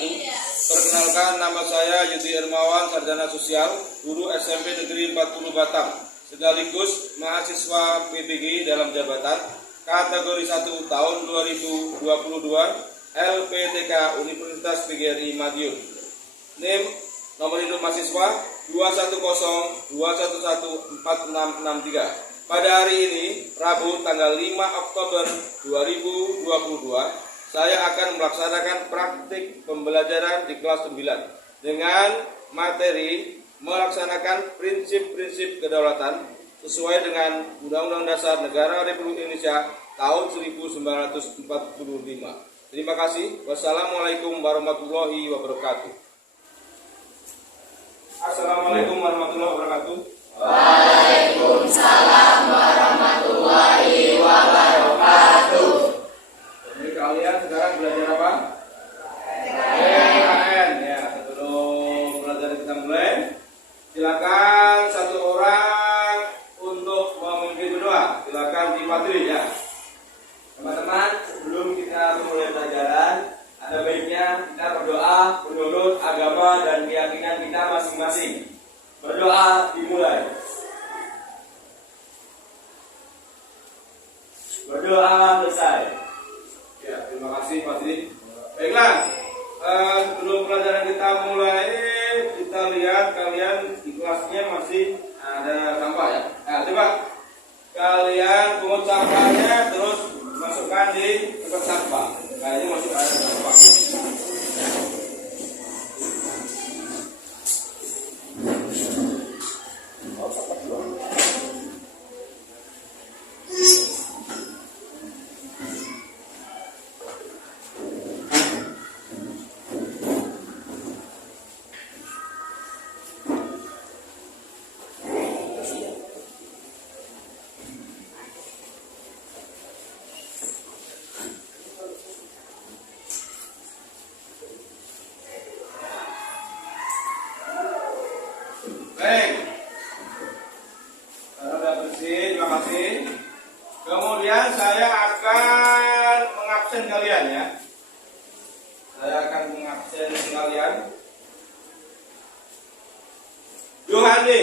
wabarakatuh. Perkenalkan, nama saya Yudi Hermawan, Sarjana Sosial, Guru SMP Negeri 40 Batam, sekaligus mahasiswa PBG dalam jabatan kategori 1 tahun 2022 LPTK Universitas PGRI Madiun. NIM nomor induk mahasiswa 21021146663. Pada hari ini, Rabu tanggal 5 Oktober 2022, saya akan melaksanakan praktik pembelajaran di kelas 9 dengan materi melaksanakan prinsip-prinsip kedaulatan sesuai dengan Undang-Undang Dasar Negara Republik Indonesia tahun 1945. Terima kasih. Wassalamualaikum warahmatullahi wabarakatuh. Assalamualaikum warahmatullahi wabarakatuh. Waalaikumsalam warahmatullahi wabarakatuh. Jadi kalian sekarang belajar apa? PKN. Ya, sebelum pelajaran kita mulai, silakan satu orang untuk memimpin berdoa. Silakan Di Fadli ya. Teman-teman, sebelum kita mulai pelajaran, ada baiknya kita berdoa menurut agama dan keyakinan kita masing-masing. Berdoa dimulai. Berdoa selesai. Ya, terima kasih Fadli. Baiklah, sebelum pelajaran kita mulai, kita lihat kalian di kelasnya masih ada sampah ya. Nah, coba kalian pungut sampahnya terus masukkan di tempat sampah. Kayaknya masih ada sampah. Baik, karena sudah bersih, terima kasih. Kemudian saya akan mengabsen kalian ya. Saya akan mengabsen kalian. Johandi,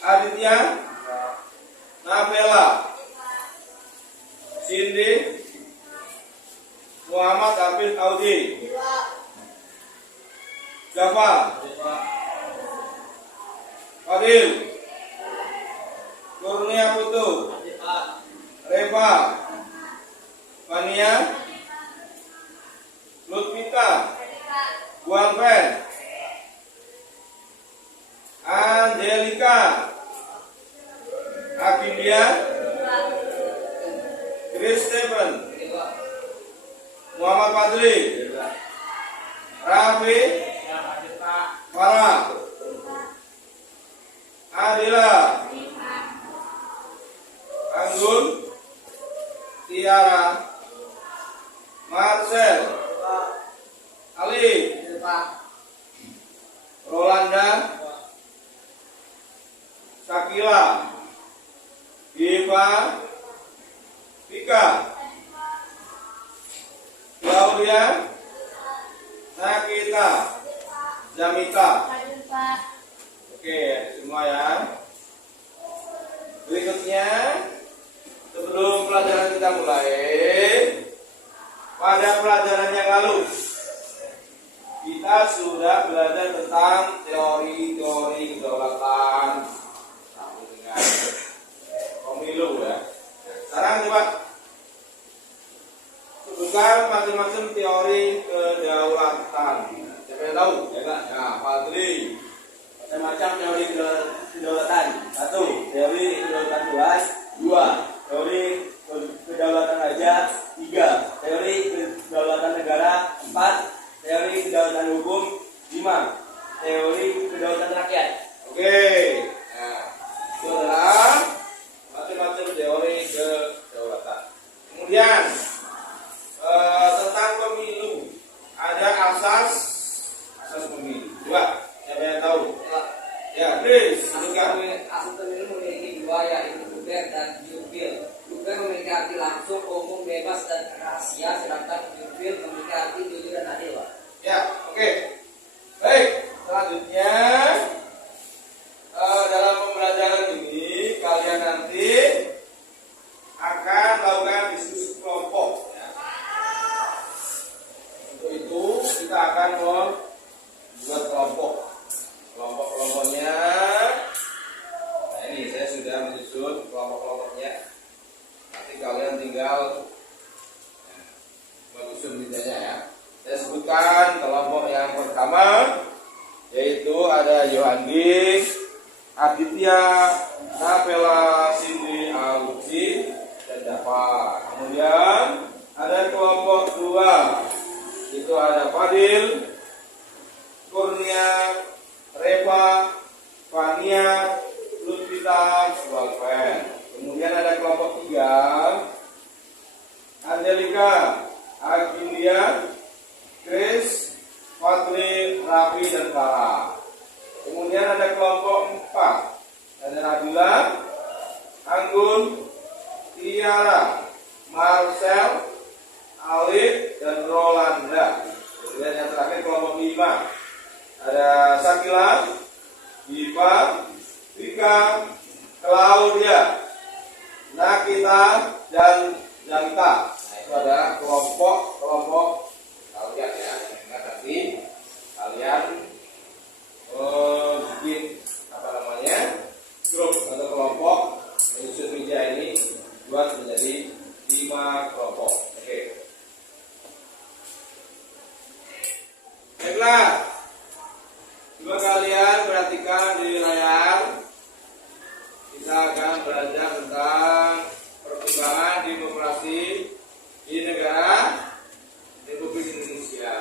Aditya, Nabela, Cindy, Muhammad Hafiz Audi, Jafar, Fadil, Kurnia Putu, Reva, Fania, Lutfita, Gualven, Angelika, Akindia, Chris Stephen, Muhammad Fadli, Rafi, Farah, Adila, Anggun, Tiara, Marcel, Ali, Rolanda, Shakila, Diva, Vika, Claudia, Nakita, Jamita. Oke, semua ya. Berikutnya, sebelum pelajaran kita mulai, pada pelajaran yang lalu kita sudah belajar tentang teori-teori kedaulatan sama dengan pemilu ya. Sekarang coba sebutkan masing-masing teori kedaulatan. Siapa yang tahu? Ya enggak? Nah, Fadli. Macam-macam teori kedaulatan. 1. Teori kedaulatan luas. 2. Teori kedaulatan raja. 3. Teori kedaulatan negara. 4. Teori kedaulatan hukum. 5. Teori kedaulatan rakyat. Oke. Nah, itu adalah macam-macam teori kedaulatan. Kemudian tentang pemilu ada asas pemilu. Dua. Siapa yang tahu? Ya, please. Asas pemilu memiliki dua, yaitu luber dan jurdil. Luber memiliki arti langsung, umum, bebas, dan rahasia, sedangkan buat kelompoknya. Nah ini saya sudah menyusun kelompoknya. Nanti kalian tinggal menyusun bidanya ya. Saya sebutkan kelompok yang pertama, yaitu ada Yohandi, Aditya, Napela, Cindy, Aluci, dan Dava. Kemudian ada kelompok dua, itu ada Fadil, Kurnia, Reva, Fania, Lutfita, Walfen. Kemudian ada kelompok tiga, Angelika, Agindia, Chris, Fadli, Raffi, dan Farah. Kemudian ada kelompok 4, ada Nabila, Anggun, Tiara, Marcel, Alif, dan Rolanda. Kemudian yang terakhir kelompok 5, ada Sakila, Viva, Vika, Claudia, Nakita, dan Janita. Nah itu adalah kelompok kalian ya. Ingat nanti kalian bikin grup atau kelompok menyusun meja ini buat menjadi 5 kelompok. Oke. Baiklah, coba kalian perhatikan di layar. Kita akan belajar tentang perkembangan demokrasi di negara Republik Indonesia.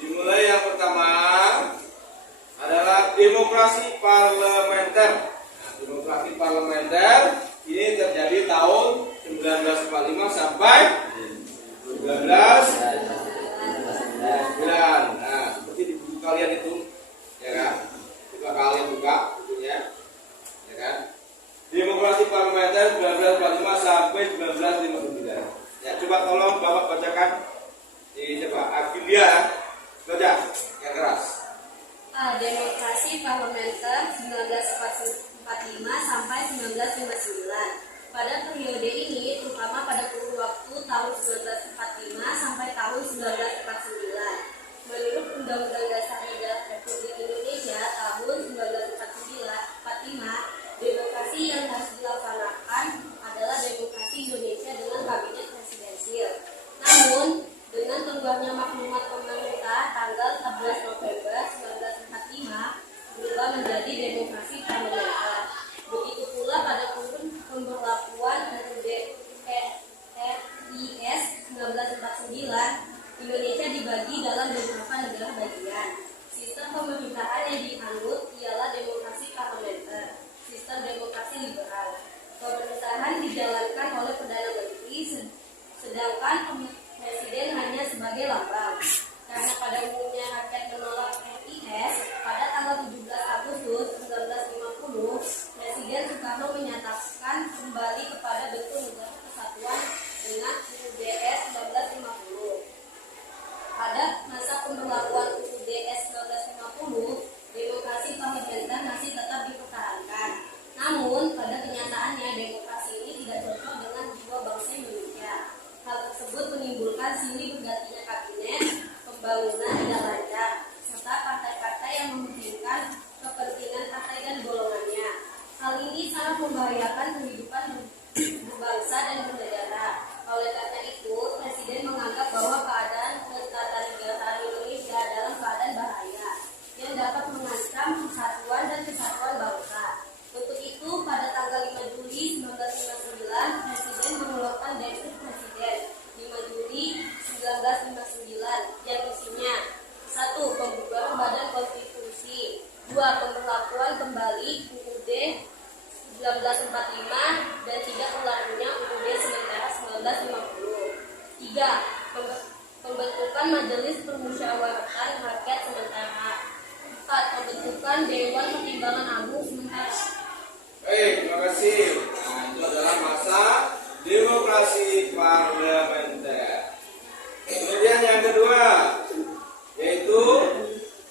Dimulai yang pertama adalah demokrasi parlementer. Demokrasi parlementer ini terjadi tahun 1945 sampai 1999. Nah, seperti di buku kalian itu, ya kan? Coba kalian buka bukunya, ya kan? Demokrasi parlementer 1945 sampai 1959. Ya, coba tolong Bapak bacakan. Coba Agilia, baca yang keras. Demokrasi parlementer 1945 sampai 1959. Pada periode ini, terutama pada kurun waktu tahun 1945 sampai tahun 1949. Menurut Undang-Undang Dasar Negara Republik Indonesia tahun 1945, demokrasi yang harus dilaksanakan adalah demokrasi Indonesia dengan kabinet presidensial. Namun, dengan keluarnya maklumat pemerintah tanggal 14 November 1945 berubah menjadi demokrasi parlementer. Begitu pula pada kurun pemberlakuan RIS 1949, Indonesia dibagi dalam beberapa negara bagian. Sistem pemerintahan yang dianut ialah demokrasi parlementer, sistem demokrasi liberal. Pemerintahan dijalankan oleh Perdana Menteri, sedangkan Presiden hanya sebagai lambang. Karena pada umumnya rakyat menolak RIS, pada tanggal 17 Agustus 1950, Presiden Soekarno menyatakan kembali kepada bentuk negara kesatuan dengan UUD-S 1950. Pada masa pemberlakuan UUD-S 1950, demokrasi parlementer masih tetap dipertahankan. Namun, pada kenyataannya demokrasi ini tidak cocok dengan jiwa bangsa Indonesia. Hal tersebut menimbulkan silih bergantinya kabinet, pembangunan tidak lancar, serta partai-partai yang mementingkan kepentingan partai dan golongannya. Hal ini sangat membahayakan kehidupan berbangsa dan bernegara. Oleh karena itu, Presiden menganggap bahwa keadaan ketatanegaraan Indonesia dalam keadaan bahaya yang dapat mengancam persatuan dan kesatuan bangsa. Untuk itu, pada tanggal 5 Juli 1959, Presiden mengeluarkan Dekret Presiden 5 Juli 1959 yang isinya 1. Pembubaran Badan Konstitusi, 2. Pemberlakuan kembali UUD 1945 dan 3. Berlakunya UUD sementara 1950. 3. Pembentukan Majelis Permusyawaratan Rakyat sementara. 4. Pembentukan Dewan Pertimbangan Agung sementara. Baik, terima kasih. Nah, itu adalah masa demokrasi parlementer. Kemudian yang kedua, yaitu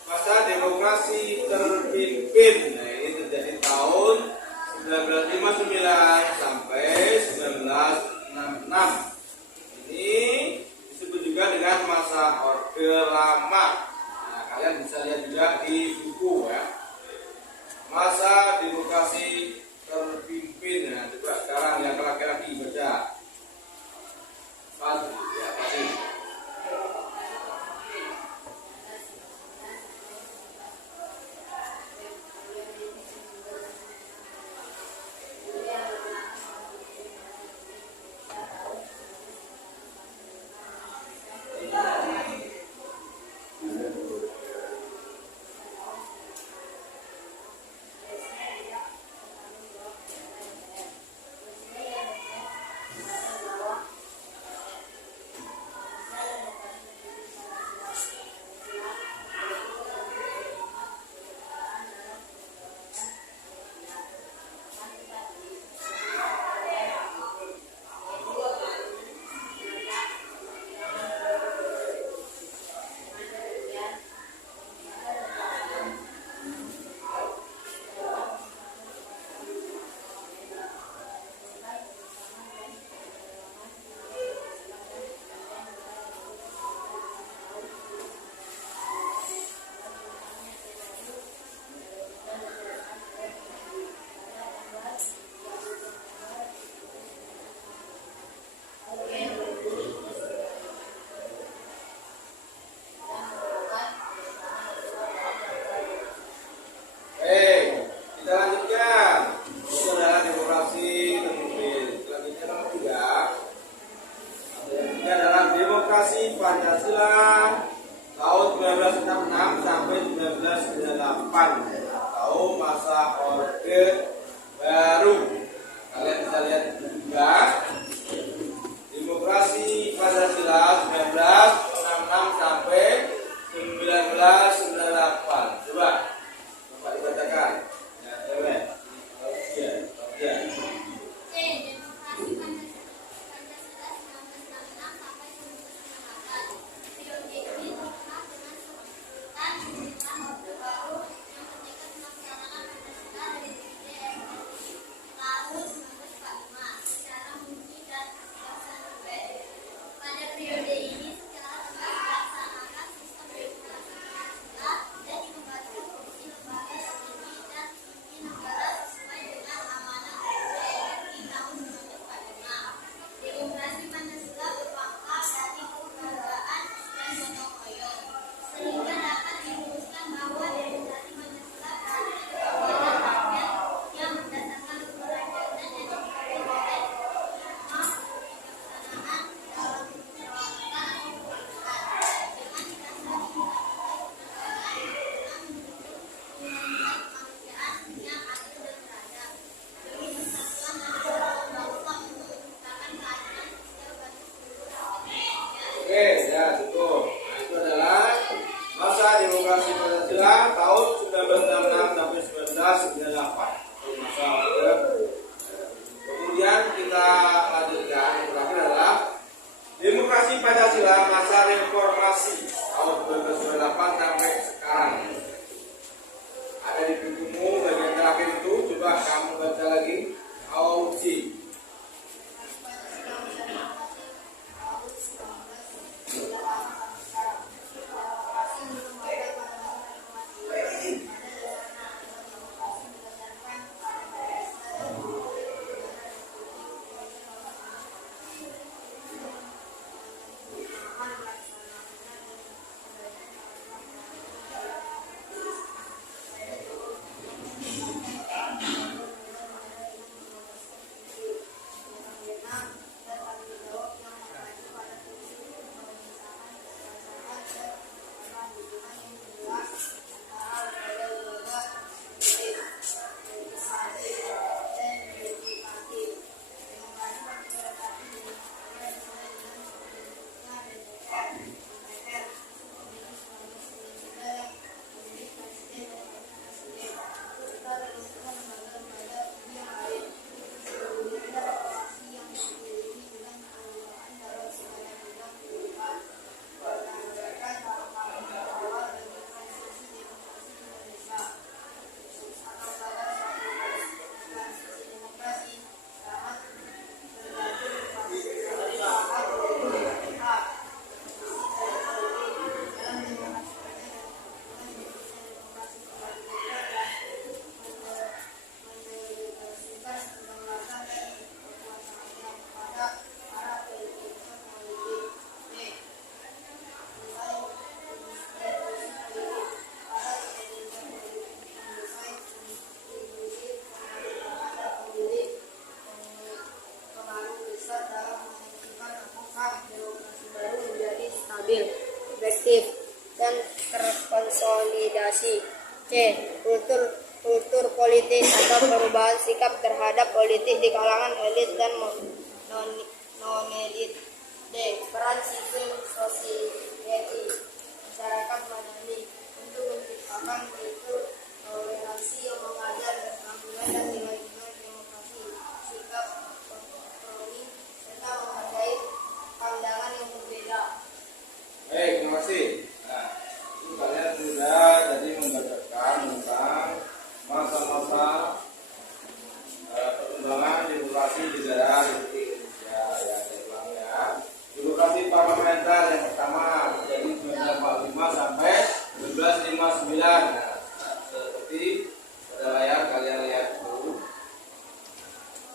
masa demokrasi terpimpin. Nah, ini terjadi tahun 1959 sampai 1966. Ini disebut juga dengan masa Orde Lama. Nah, kalian lihat juga di buku ya. Masa demokrasi terpimpin ya. Coba sekarang yang laki-laki baca. Pasti ya pasti. Kita lanjutkan. Itu adalah demokrasi terpimpin. Selanjutnya nomor 3. Ini adalah demokrasi Pancasila tahun 1966 sampai 1998 atau masa Orde Baru. Kalian bisa lihat juga demokrasi Pancasila 1966 sampai 1998. Coba dibacakan. Ya, cewek. Iya. C. Demokrasi Pancasila 1966 sampai 1998. Periode ini terkenal dengan sebutan istilah Orde Baru yang ketika pelaksanaan Pancasila dari DPR tahun 1945 secara murni dan hasil pada periode ini secara tegas dilaksanakan sistem demokrasi Pancasila konsolidasi. C. Kultur politik atau perubahan sikap terhadap politik di kalangan elit dan non-elit. D. Peran civil society masyarakat madani untuk menciptakan kultur toleransi yang mengajar keterampilan dan nilai-nilai demokrasi, sikap kompromi, serta menghargai pandangan yang berbeda. Baik, terima kasih. Nah, ini kalian sudah tadi membacakan tentang masa-masa perkembangan demokrasi di daerah Republik Indonesia. Ya, saya ulang ya. Demokrasi parlementer yang pertama dari 1945 sampai 1959. Nah, seperti pada layar kalian lihat dulu.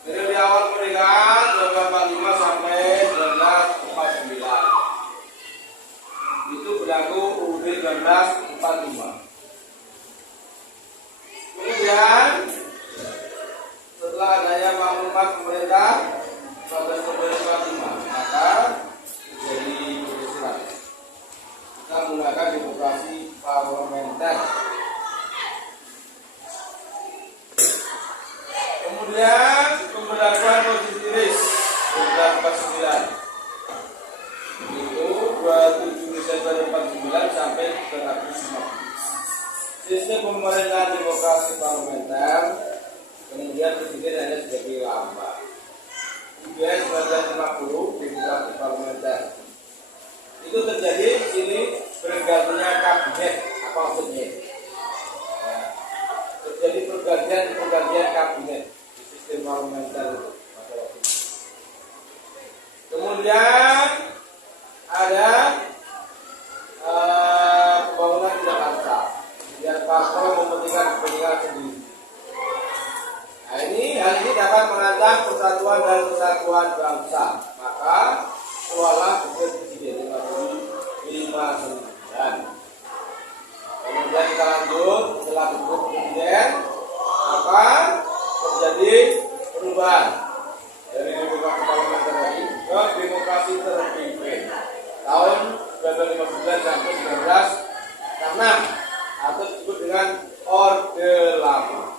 Periode awal kemerdekaan 1945 sampai 1949. Itu berlaku UUD 1945. Kemudian setelah adanya maklumat pemerintah 1945, maka terjadi pergeseran. Kita menggunakan demokrasi parlementer. Kemudian pemberlakuan konstitusi 1949 itu 27 Desember 49 sampai 1950. Sistem pemerintahan demokrasi parlementer, kemudian presiden hanya sebagai lambang. Kemudian 1950 demokrasi parlementer itu terjadi di sini bergantinya kabinet. Apa maksudnya? Ya, terjadi pergantian kabinet di sistem parlementer itu pada waktu itu. Kemudian ada pembangunan Jakarta. Dan parpol mementingkan kepentingan sendiri. Nah, hal ini dapat mengancam persatuan dan kesatuan bangsa. Maka keluarlah presiden 59. Kemudian kita lanjut setelah bentuk presiden, maka terjadi perubahan dari demokrasi parlementer ini ke demokrasi terpimpin tahun 1959 sampai 1966. Atau disebut dengan Orde Lama.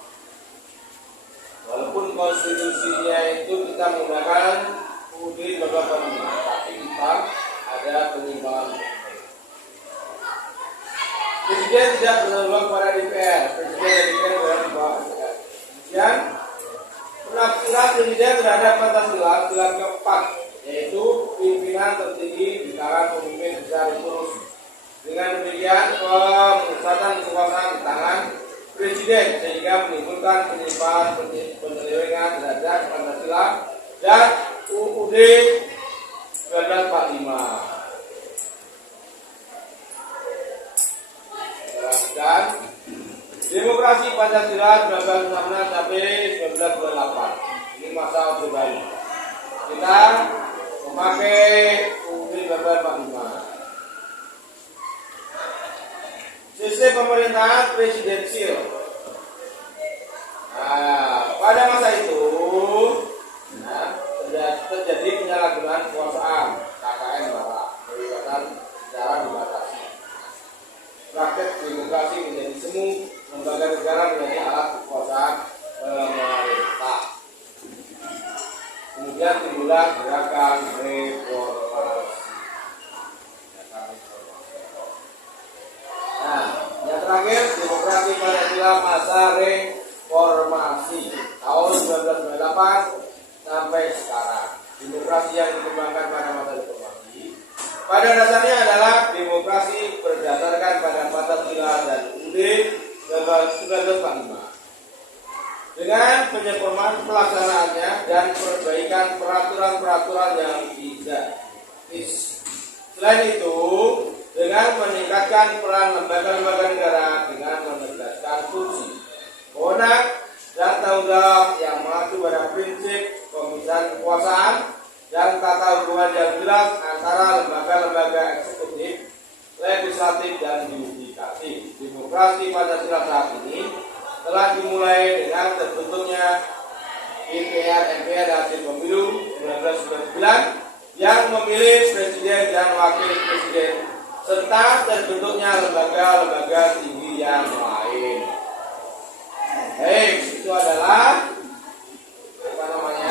Walaupun konstitusinya itu kita menggunakan UUD 1945, tapi kita ada penyimpangan. Presiden tidak berwenang pada DPR. Presiden dan DPR berada di bawah DPR. Kemudian penafsiran presiden terhadap Pancasila sila keempat, yaitu pimpinan tertinggi di kalangan pemimpin besar itu. Dengan demikian pemusatan kekuasaan di tangan presiden sehingga menimbulkan penyimpangan penyelewengan terhadap Pancasila dan UUD 1945. Dan demokrasi Pancasila 1966 sampai 1928. Ini masa Orde Baru. Kita memakai UUD 1945. Sistem pemerintahan presidensial. Nah, pada masa itu terjadi penyalahgunaan kekuasaan KKN bahwa kebebasan secara dibatasi. Praktek demokrasi menjadi semu, lembaga negara menjadi alat kekuasaan pemerintah. Kemudian timbullah gerakan reformasi. Nah, yang terakhir demokrasi Pancasila masa reformasi tahun 1998 sampai sekarang. Demokrasi yang dikembangkan pada masa reformasi pada dasarnya adalah demokrasi berdasarkan pada Pancasila dan UUD 1945 dengan penyempurnaan pelaksanaannya dan perbaikan peraturan-peraturan yang tidak. Selain itu, dengan meningkatkan peran lembaga-lembaga negara dengan menegaskan fungsi, wewenang, dan tanggung jawab yang mengacu pada prinsip pemisahan kekuasaan dan tata hubungan yang jelas antara lembaga-lembaga eksekutif, legislatif, dan yudikatif. Demokrasi Pancasila saat ini telah dimulai dengan terbentuknya DPR-MPR hasil pemilu 1999 yang memilih presiden dan wakil presiden serta terbentuknya lembaga-lembaga tinggi yang lain. Baik, itu adalah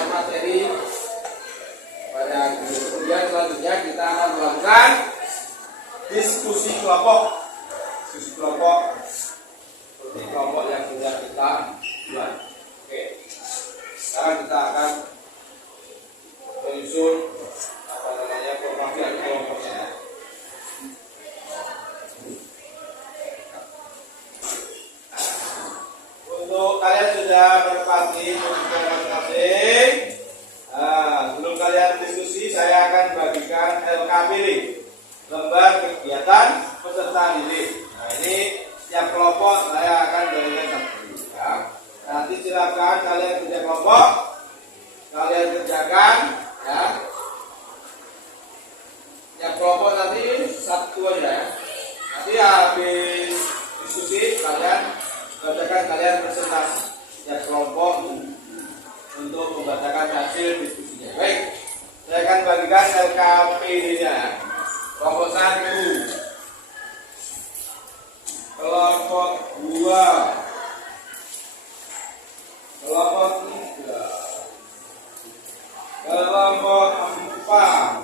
materi pada kemudian selanjutnya kita akan melakukan diskusi kelompok. Diskusi kelompok seperti kelompok yang sudah kita buat. Oke. Sekarang kita akan menyusun pembagian kelompoknya. Untuk kalian sudah menempati posisi masing-masing. Nah, sebelum kalian diskusi, saya akan bagikan LKPD, lembar kegiatan peserta didik. Nah, ini setiap kelompok saya akan berikan satu. Ya. Nanti silakan kalian kerja kelompok, kalian kerjakan, ya. Setiap kelompok nanti satu aja ya. Nanti habis diskusi kalian bacakan kalian presentasi setiap kelompok untuk membacakan hasil diskusinya. Baik, saya akan bagikan LKPD-nya. Kelompok 1, kelompok 2, kelompok 3, kelompok 4,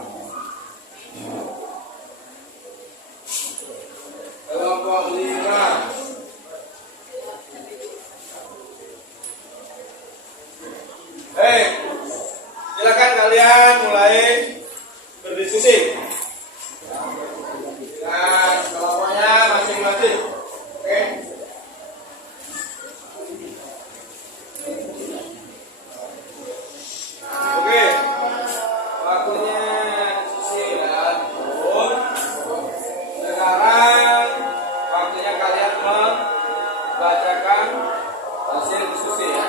kelompok 5, silakan kalian mulai berdiskusi dengan kelompoknya masing-masing. Oke. Oke. Waktunya diskusi dan turun. Sekarang waktunya kalian membacakan hasil diskusi ya.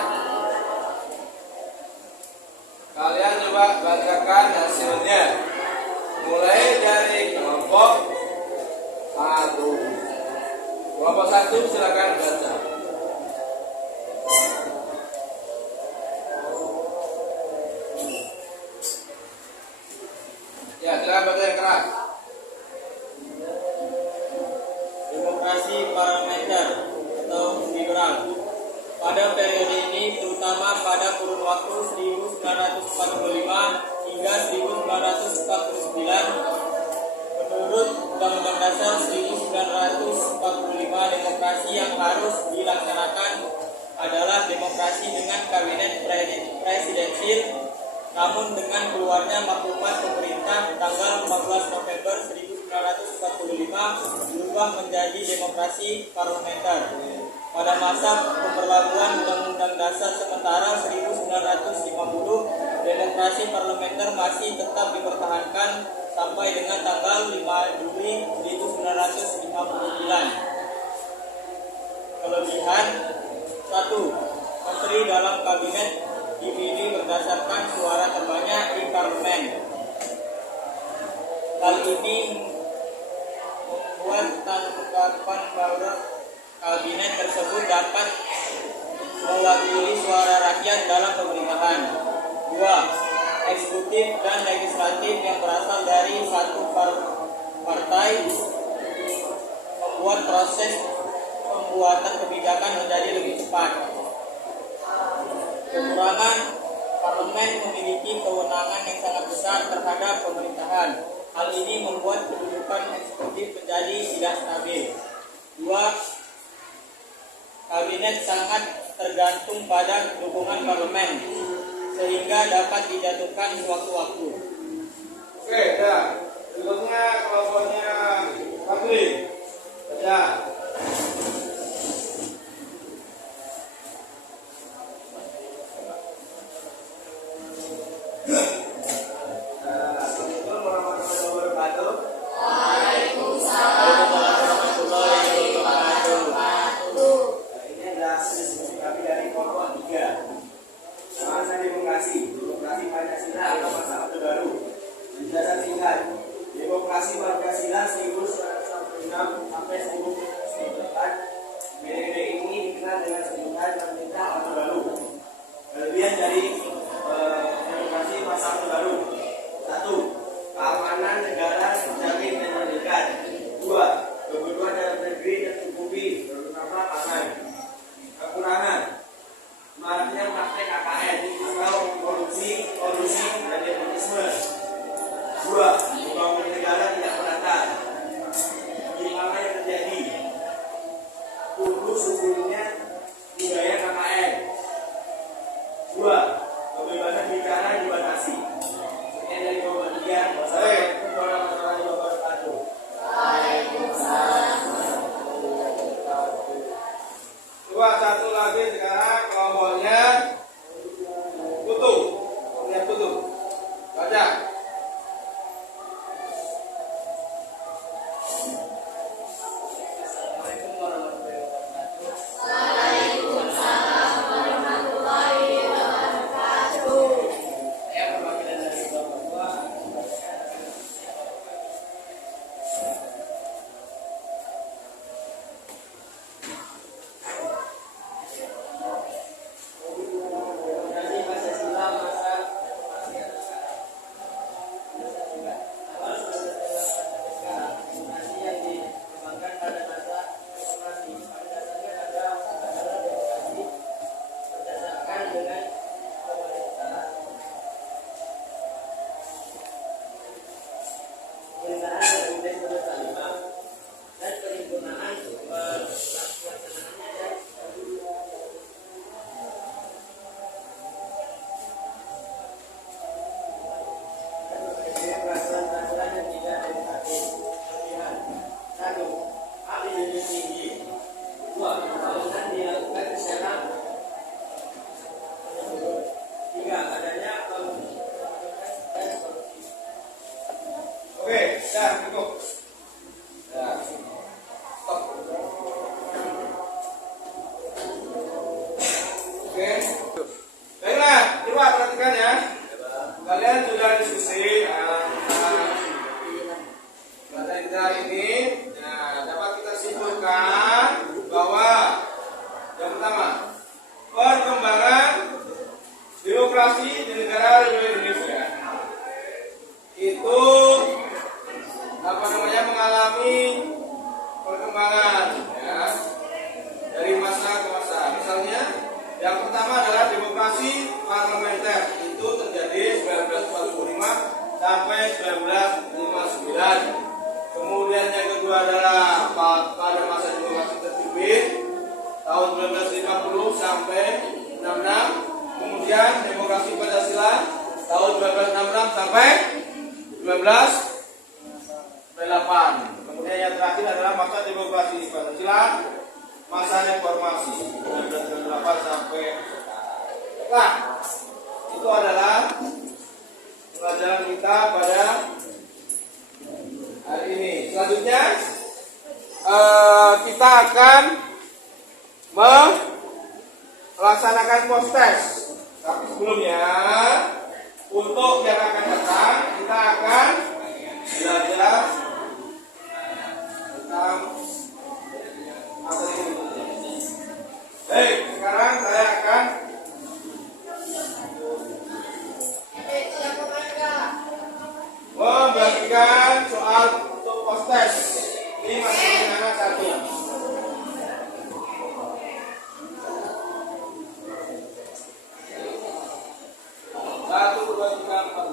Kalian coba bacakan hasilnya. Mulai dari kelompok 1. Kelompok 1 silakan baca. Ya, silakan baca yang keras. Demokrasi parlementer atau liberal. Pada periode ini, terutama pada kurun waktu 1945 hingga 1949, menurut Undang-Undang Dasar 1945, demokrasi yang harus dilaksanakan adalah demokrasi dengan kabinet presidensil. Namun dengan keluarnya maklumat pemerintah tanggal 14 November 1945 berubah menjadi demokrasi parlementer. Pada masa pemberlakuan Undang-Undang Dasar sementara 1950, demokrasi parlementer masih tetap dipertahankan sampai dengan tanggal 5 Juli 1959. Kelebihan 1. Menteri dalam kabinet dipilih berdasarkan suara terbanyak di parlemen. Hal ini membuat tanggapan bahwa kabinet tersebut dapat mewakili suara rakyat dalam pemerintahan. 2. Eksekutif dan legislatif yang berasal dari satu partai membuat proses pembuatan kebijakan menjadi lebih cepat. Kekurangan, parlemen memiliki kewenangan yang sangat besar terhadap pemerintahan. Hal ini membuat kedudukan eksekutif menjadi tidak stabil. 2. Kabinet sangat tergantung pada dukungan parlemen, sehingga dapat dijatuhkan sewaktu-waktu. Oke, dah. Berikutnya kelompoknya Fadli. Baca. Assalamualaikum warahmatullahi wabarakatuh. Waalaikumsalam warahmatullahi wabarakatuh. Ini adalah diskusi kami dari kelompok 3. Masa demokrasi Pancasila atau masa Orde Baru. Penjelasan singkat. Demokrasi Pancasila 1946 sampai 1994 Coba satu lagi sekarang kelompoknya Putu. Lihat Putu. Baca. Assalamualaikum warahmatullahi wabarakatuh. Saya perwakilan dari Papua. Organisasi Pancasila masa reformasi atau sekarang. Awal sampai sekarang, demokrasi yang dikembangkan pada masa reformasi pada dasarnya adalah demokrasi berdasarkan dengan pemerintahan yang berkelanjutan dan penyempurnaan pelaksanaannya dan peraturan-peraturan yang tidak demokratis. Pilihan 1. Hak menjunjung tinggi. 2. Pembangunan dilakukan secara menyeluruh. 3. Adanya pembangunan dan korupsi. Oke, dah cukup. Dah. Stop. Oke. Baiklah, coba perhatikan ya. Kalian sudah diskusi pada kita ini. Nah, dapat kita simpulkan bahwa yang pertama, perkembangan demokrasi di negara Republik Indonesia itu mengalami perkembangan ya, dari masa ke masa. Misalnya yang pertama adalah demokrasi parlementer, itu terjadi 1945 sampai 1959. Kemudian yang kedua adalah pada masa demokrasi terpimpin tahun 1950 sampai 66. Kemudian demokrasi Pancasila tahun 1966 sampai 1998. Kemudian yang terakhir adalah masa demokrasi Pancasila, masa reformasi 1998 sampai sekarang. Nah, itu adalah pelajaran kita pada hari ini. Selanjutnya kita akan melaksanakan post test. Tapi sebelumnya, untuk yang akan datang, kita akan belajar tentang materi ini. Baik, sekarang saya akan membagikan soal untuk post test. Ini masing-masing satu. Satu, dua, tiga, empat.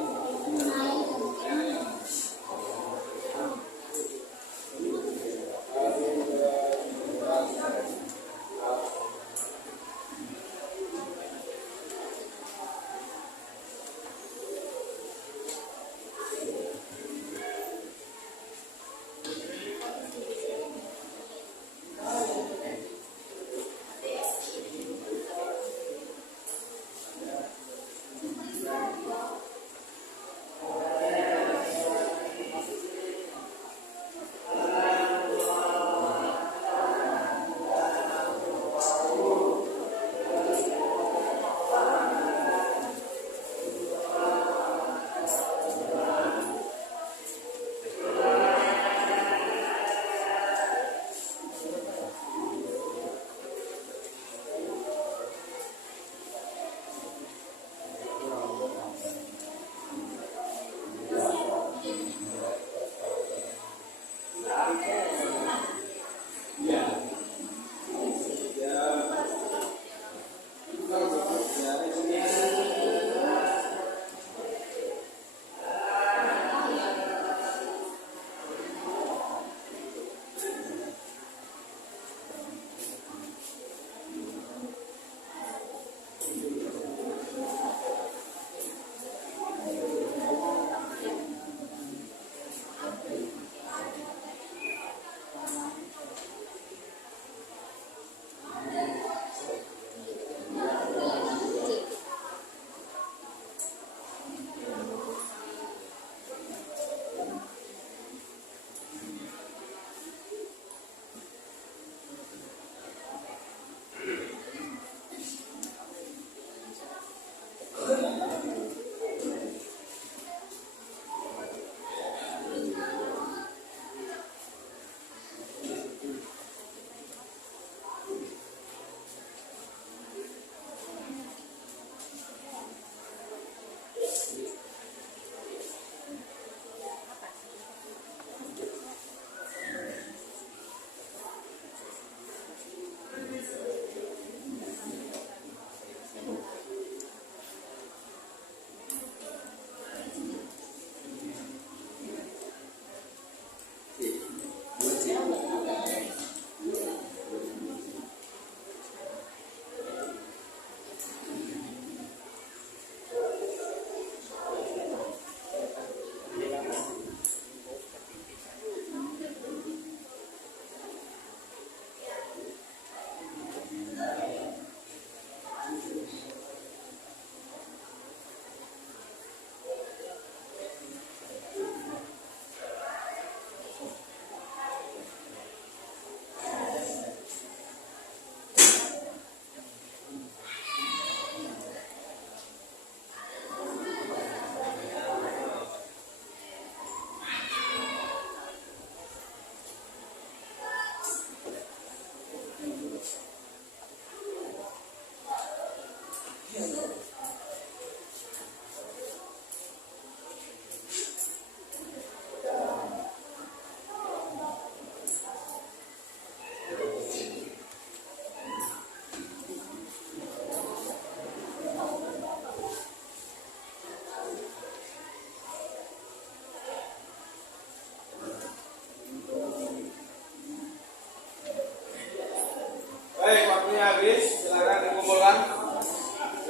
Baik, waktunya habis. Silakan dikumpulkan.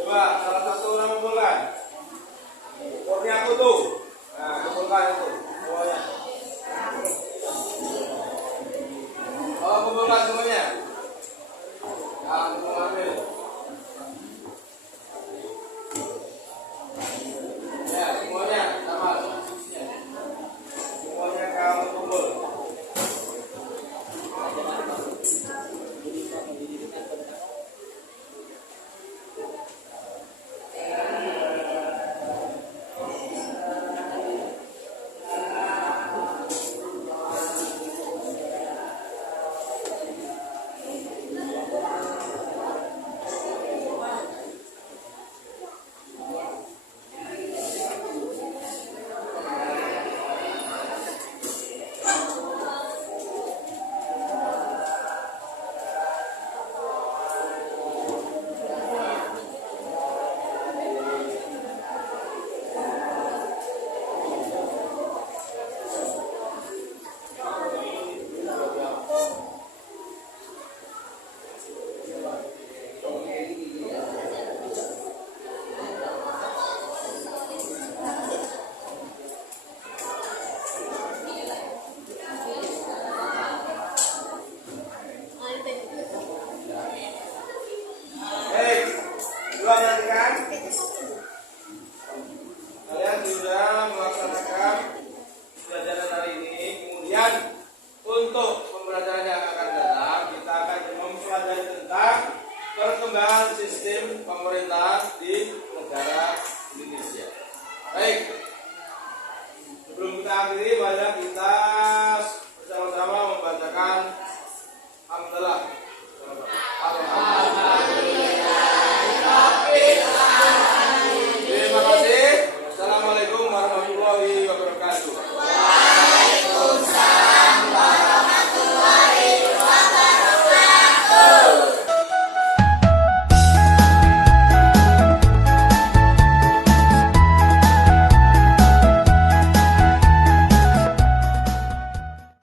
Coba salah satu orang kumpulkan. Kurnia Putu. Nah, kumpulkan itu semuanya. Oh, kumpulkan semuanya. Nah, semua ambil. Ya, semuanya sama posisinya. Semuanya kamu kumpul. Baik, dua perhatikan. Kalian sudah melaksanakan pembelajaran hari ini. Kemudian untuk pembelajaran yang akan datang, kita akan mempelajari tentang perkembangan sistem pemerintahan di negara Indonesia. Baik, sebelum kita akhiri, mari kita bersama-sama membacakan hamdalah.